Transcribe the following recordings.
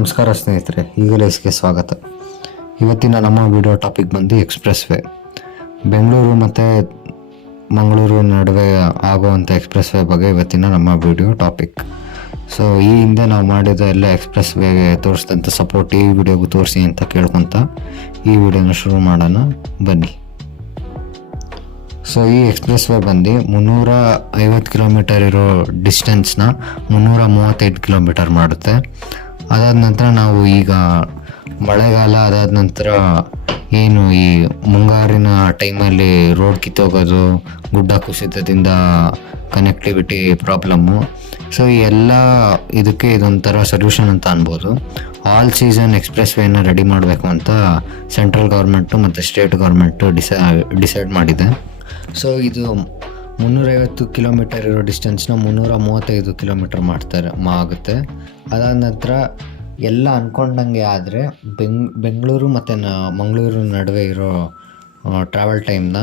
ನಮಸ್ಕಾರ ಸ್ನೇಹಿತರೆ, ಈಗಲೇಸ್ಗೆ ಸ್ವಾಗತ. ಇವತ್ತಿನ ನಮ್ಮ ವಿಡಿಯೋ ಟಾಪಿಕ್ ಬಂದು ಎಕ್ಸ್ಪ್ರೆಸ್ ವೇ. ಬೆಂಗಳೂರು ಮತ್ತು ಮಂಗಳೂರು ನಡುವೆ ಆಗುವಂಥ ಎಕ್ಸ್ಪ್ರೆಸ್ ವೇ ಬಗ್ಗೆ ಇವತ್ತಿನ ನಮ್ಮ ವಿಡಿಯೋ ಟಾಪಿಕ್. ಸೊ ಈ ಹಿಂದೆ ನಾವು ಮಾಡಿದ ಎಲ್ಲ ಎಕ್ಸ್ಪ್ರೆಸ್ ವೇ ತೋರಿಸಿದಂಥ ಸಪೋರ್ಟ್ ಈ ವಿಡಿಯೋಗೂ ತೋರಿಸಿ ಅಂತ ಕೇಳ್ಕೊತ ಈ ವಿಡಿಯೋನ ಶುರು ಮಾಡೋಣ ಬನ್ನಿ. ಸೊ ಈ ಎಕ್ಸ್ಪ್ರೆಸ್ ವೇ ಬಂದು 350 ಕಿಲೋಮೀಟರ್ ಇರೋ ಡಿಸ್ಟೆನ್ಸ್ನ 335 ಕಿಲೋಮೀಟರ್ ಮಾಡುತ್ತೆ. ಅದಾದ ನಂತರ ನಾವು ಈಗ ಮಳೆಗಾಲ ಅದಾದ ನಂತರ ಏನು ಈ ಮುಂಗಾರಿನ ಟೈಮಲ್ಲಿ ರೋಡ್ ಕಿತ್ತೋಗೋದು, ಗುಡ್ಡ ಕುಸಿತದಿಂದ ಕನೆಕ್ಟಿವಿಟಿ ಪ್ರಾಬ್ಲಮ್ಮು, ಸೊ ಈ ಎಲ್ಲ ಇದಕ್ಕೆ ಇದೊಂಥರ ಸೊಲ್ಯೂಷನ್ ಅಂತ ಅನ್ಬೋದು. All season express Vena ready ಮಾಡಬೇಕು ಅಂತ ಸೆಂಟ್ರಲ್ ಗೌರ್ಮೆಂಟು ಮತ್ತು ಸ್ಟೇಟ್ ಗೌರ್ಮೆಂಟು ಡಿಸೈಡ್ ಮಾಡಿದೆ. ಸೊ ಇದು 350 ಕಿಲೋಮೀಟರ್ ಇರೋ ಡಿಸ್ಟೆನ್ಸ್ನ 335 ಕಿಲೋಮೀಟರ್ ಆಗುತ್ತೆ. ಅದಾದ ನಂತರ ಎಲ್ಲ ಅಂದ್ಕೊಂಡಂಗೆ ಆದರೆ ಬೆಂಗಳೂರು ಮತ್ತು ಮಂಗಳೂರು ನಡುವೆ ಇರೋ ಟ್ರಾವೆಲ್ ಟೈಮ್ನ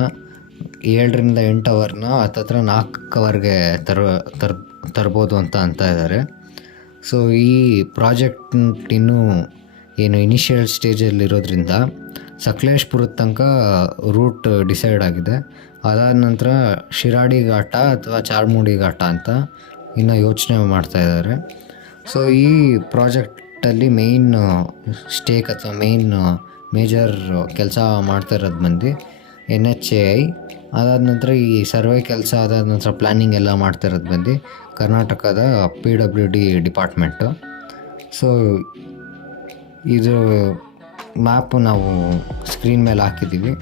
7ರಿಂದ 8 ಅವರ್ನ ಹತ್ತತ್ರ 4 ಅವರ್ಗೆ ತರ್ಬೋದು ಅಂತ ಇದ್ದಾರೆ. ಸೊ ಈ ಪ್ರಾಜೆಕ್ಟ್ ಇನ್ನೂ ಏನು ಇನಿಷಿಯಲ್ ಸ್ಟೇಜಲ್ಲಿರೋದ್ರಿಂದ ಸಕಲೇಶ್ಪುರದ ತನಕ ರೂಟ್ ಡಿಸೈಡ್ ಆಗಿದೆ. ಅದಾದ ನಂತರ ಶಿರಾಡಿ ಘಾಟ ಅಥವಾ ಚಾರ್ಮುಡಿ ಘಾಟ ಅಂತ ಇನ್ನೂ ಯೋಚನೆ ಮಾಡ್ತಾ ಇದ್ದಾರೆ. ಸೊ ಈ ಪ್ರಾಜೆಕ್ಟಲ್ಲಿ ಮೇಯ್ನ್ ಸ್ಟೇಕ್ ಅಥವಾ ಮೇಜರ್ ಕೆಲಸ ಮಾಡ್ತಾ ಇರೋದು ಬಂದು NHAI. ಅದಾದ ನಂತರ ಈ ಸರ್ವೆ ಕೆಲಸ ಅದಾದ ನಂತರ ಪ್ಲ್ಯಾನಿಂಗ್ ಎಲ್ಲ ಮಾಡ್ತಾ ಇರೋದು ಬಂದು ಕರ್ನಾಟಕದ PWD ಡಿಪಾರ್ಟ್ಮೆಂಟು. ಸೊ ಇದು ಮ್ಯಾಪು ನಾವು ಸ್ಕ್ರೀನ್ ಮೇಲೆ ಹಾಕಿದ್ದೀವಿ.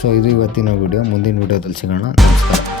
ಸೊ ಇದು ಇವತ್ತಿನ ವಿಡಿಯೋ. ಮುಂದಿನ ವಿಡಿಯೋದಲ್ಲಿ ಸಿಗೋಣ. ನಮಸ್ಕಾರ.